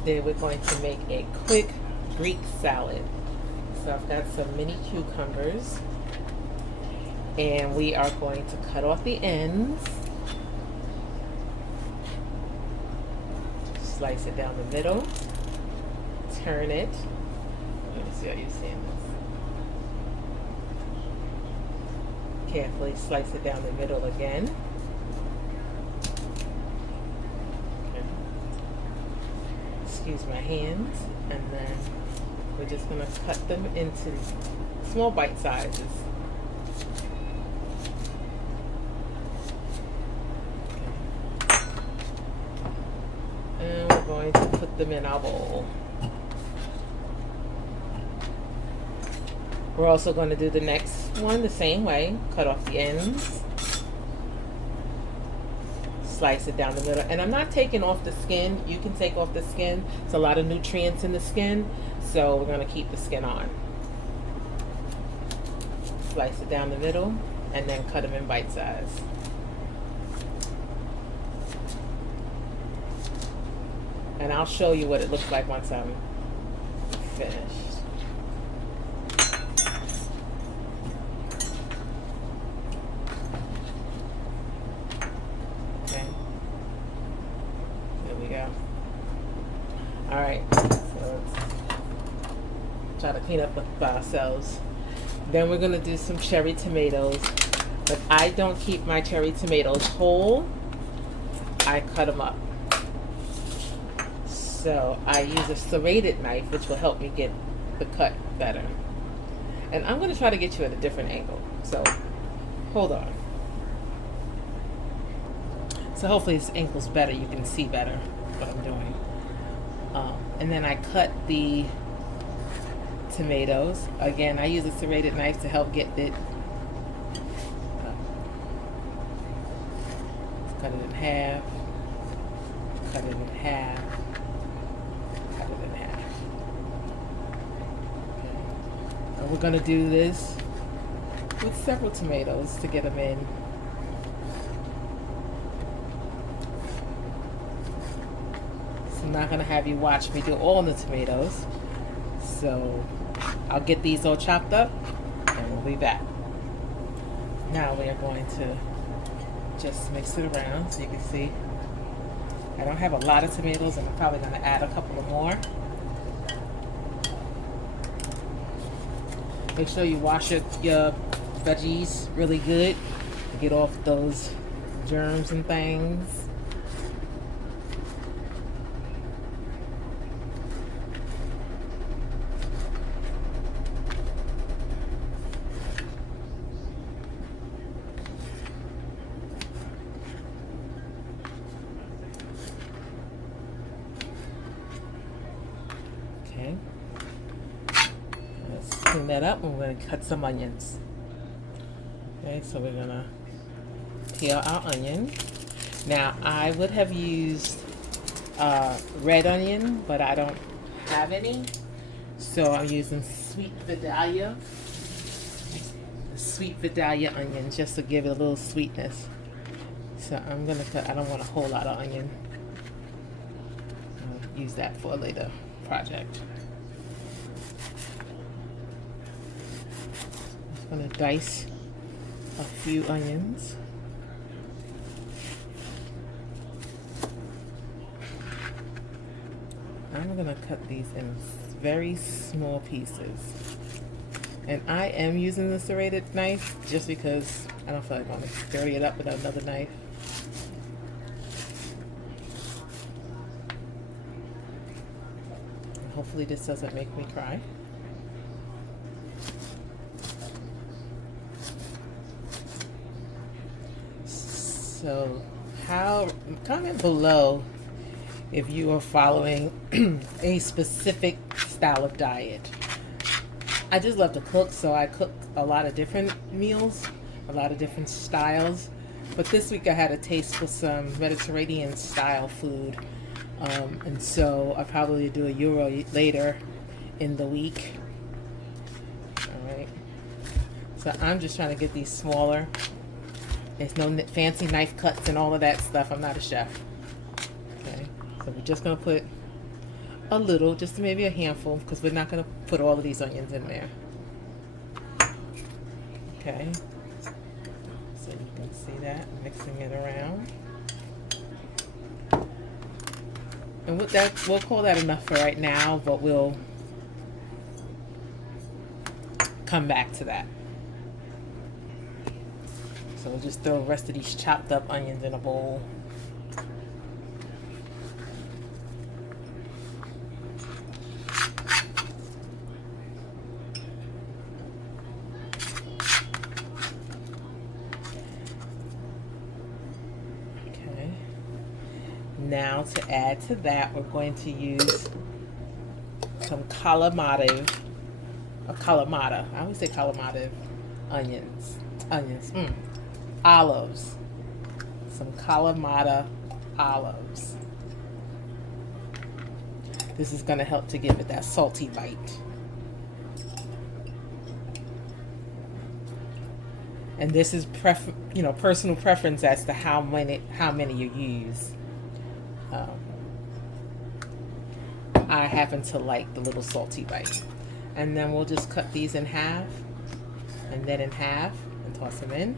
Today we're going to make a quick Greek salad. So I've got some mini cucumbers and we are going to cut off the ends, slice it down the middle, turn it. Let me see how you're seeing this. Carefully slice it down the middle again. Excuse my hands, and then we're just going to cut them into small bite sizes. And we're going to put them in our bowl. We're also going to do the next one the same way. Cut off the ends, slice it down the middle, and I'm not taking off the skin. You can take off the skin. There's a lot of nutrients in the skin, so we're going to keep the skin on. Slice it down the middle and then cut them in bite size. And I'll show you what it looks like once I'm finished. Alright, so let's try to clean up by ourselves. Then we're going to do some cherry tomatoes. But I don't keep my cherry tomatoes whole. I cut them up. So I use a serrated knife, which will help me get the cut better. And I'm going to try to get you at a different angle. So hold on. So hopefully this angle's better. You can see better what I'm doing. And then I cut the tomatoes. Again, I use a serrated knife to help get it. Cut it in half. Cut it in half. Cut it in half. Okay. And we're going to do this with several tomatoes to get them in. I'm not going to have you watch me do all the tomatoes. So I'll get these all chopped up and we'll be back. Now we are going to just mix it around so you can see. I don't have a lot of tomatoes and I'm probably going to add a couple of more. Make sure you wash your veggies really good to get off those germs and things. Okay, let's clean that up and we're going to cut some onions. Okay, so we're going to peel our onion. Now I would have used red onion, but I don't have any. So I'm using sweet vadalia onion just to give it a little sweetness. So I'm going to cut, I don't want a whole lot of onion. I'll use that for a later project. I'm going to dice a few onions. I'm going to cut these in very small pieces. And I am using the serrated knife just because I don't feel like I want to dirty it up with another knife. Hopefully this doesn't make me cry. So comment below if you are following a specific style of diet. I just love to cook, so I cook a lot of different meals, a lot of different styles. But this week I had a taste for some Mediterranean style food. And so I'll probably do a Euro later in the week. Alright. So I'm just trying to get these smaller. There's no fancy knife cuts and all of that stuff. I'm not a chef. Okay. So we're just going to put a little, just maybe a handful, because we're not going to put all of these onions in there. Okay, so you can see that, mixing it around. And with that, we'll call that enough for right now, but we'll come back to that. So we'll just throw the rest of these chopped up onions in a bowl. Now to add to that, we're going to use some Kalamata, I always say Kalamata olives, some Kalamata olives. This is going to help to give it that salty bite. And this is personal preference as to how many you use. I happen to like the little salty bite. And then we'll just cut these in half, and then in half, and toss them in.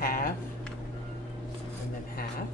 Half, and then half.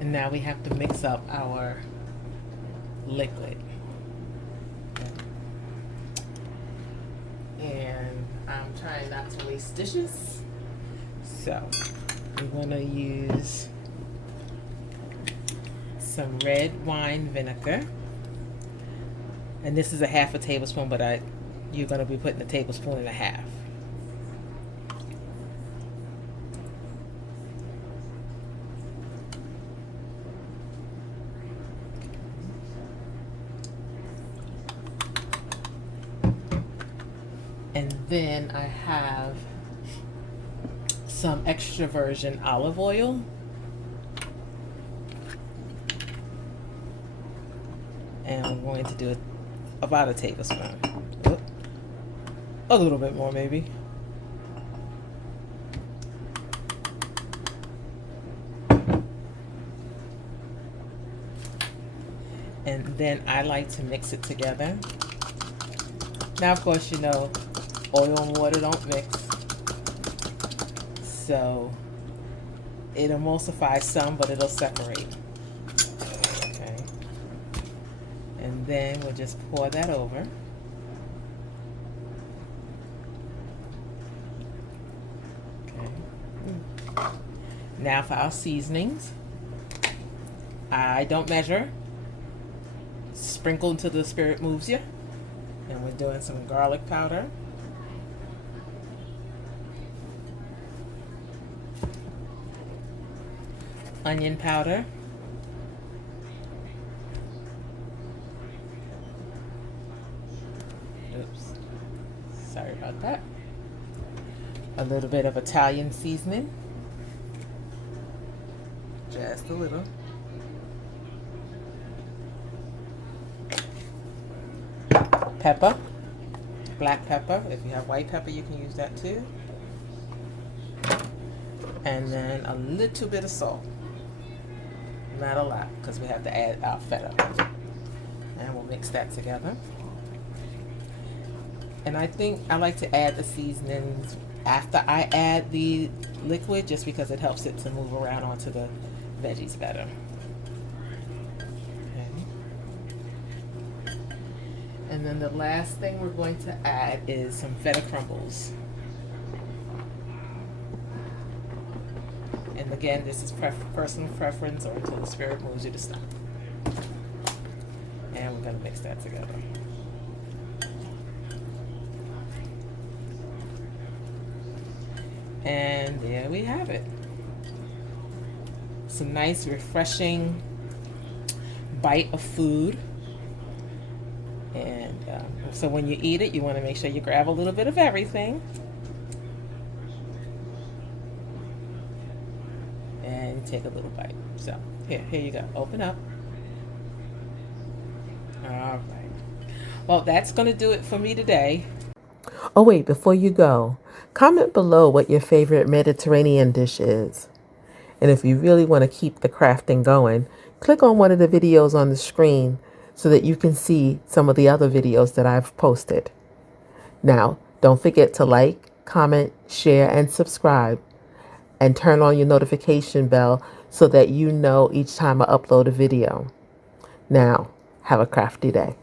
And now we have to mix up our liquid. And I'm trying not to waste dishes. So we want to use some red wine vinegar. And this is a half a tablespoon, but you're going to be putting a tablespoon and a half. And then I have some extra virgin olive oil. And I'm going to do about a tablespoon. A little bit more maybe. And then I like to mix it together. Now, of course, you know, oil and water don't mix. So it emulsifies some, but it'll separate. Okay. And then we'll just pour that over. Okay. Now for our seasonings. I don't measure. Sprinkle until the spirit moves you. And we're doing some garlic powder. Onion powder. Oops. Sorry about that. A little bit of Italian seasoning. Just a little. Pepper. Black pepper. If you have white pepper, you can use that too. And then a little bit of salt. Not a lot, because we have to add our feta. And we'll mix that together. And I think I like to add the seasonings after I add the liquid, just because it helps it to move around onto the veggies better. Okay. And then the last thing we're going to add is some feta crumbles. And again, this is personal preference or until the spirit moves you to stop. And we're going to mix that together. And there we have it. Some nice, refreshing bite of food. And so when you eat it, you want to make sure you grab a little bit of everything. And take a little bite. So here you go. Open up. All right. Well, that's going to do it for me today. Oh, wait, before you go, comment below what your favorite Mediterranean dish is. And if you really want to keep the crafting going, click on one of the videos on the screen so that you can see some of the other videos that I've posted. Now, don't forget to like, comment, share, and subscribe. And turn on your notification bell so that you know each time I upload a video. Now, have a crafty day.